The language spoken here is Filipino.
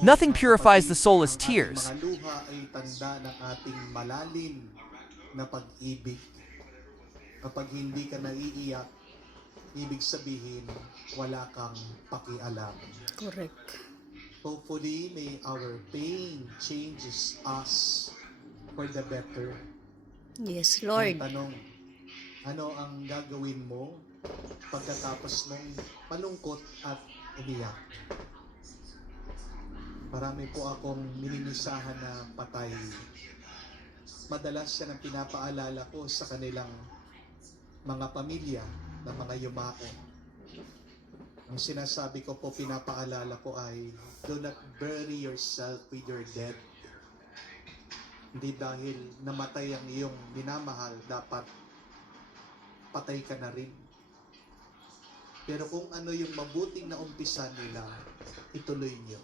Nothing purifies the soul as tears. Mga luha ay tanda ng ating malalim na pag-ibig. Kapag hindi ka naiiyak, ibig sabihin, wala kang pakialam. Correct. Hopefully, may our pain changes us for the better. Yes, Ang Lord. tanong, ano ang gagawin mo pagkatapos mong malungkot at umiyak? Marami po akong minimisahan na patay. Madalas yan ang pinapaalala ko sa kanilang mga pamilya na mga yumao. Ang sinasabi ko po, pinapaalala ko ay, do not bury yourself with your dead. Hindi dahil namatay ang iyong minamahal, dapat patay ka na rin. Pero kung ano yung mabuting na umpisa nila, ituloy niyo.